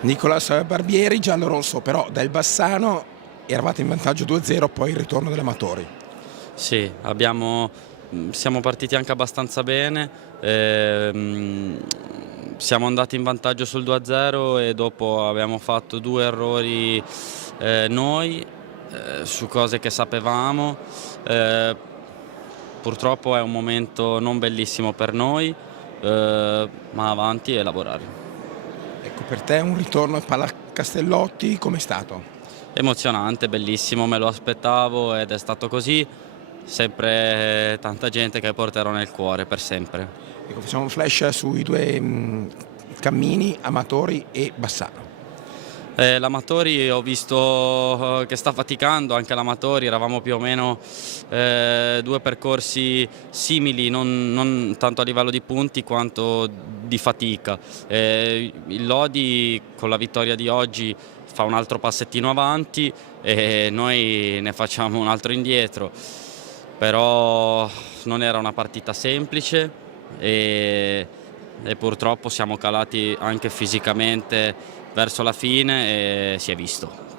Nicolas Barbieri, giallo-rosso, però del Bassano eravate in vantaggio 2-0, poi il ritorno dell'Amatori. Sì, siamo partiti anche abbastanza bene, siamo andati in vantaggio sul 2-0 e dopo abbiamo fatto due errori noi su cose che sapevamo. Eh, Purtroppo è un momento non bellissimo per noi, ma avanti e lavorare. Ecco, per te un ritorno a Palla Castellotti com'è stato? Emozionante, bellissimo, me lo aspettavo ed è stato così. Sempre tanta gente che porterò nel cuore per sempre. Ecco, facciamo un flash sui due cammini, Amatori e Bassano. L'Amatori ho visto che sta faticando, anche l'Amatori, eravamo più o meno due percorsi simili, non tanto a livello di punti quanto di fatica. Il Lodi con la vittoria di oggi fa un altro passettino avanti e noi ne facciamo un altro indietro, però non era una partita semplice e purtroppo siamo calati anche fisicamente verso la fine e si è visto.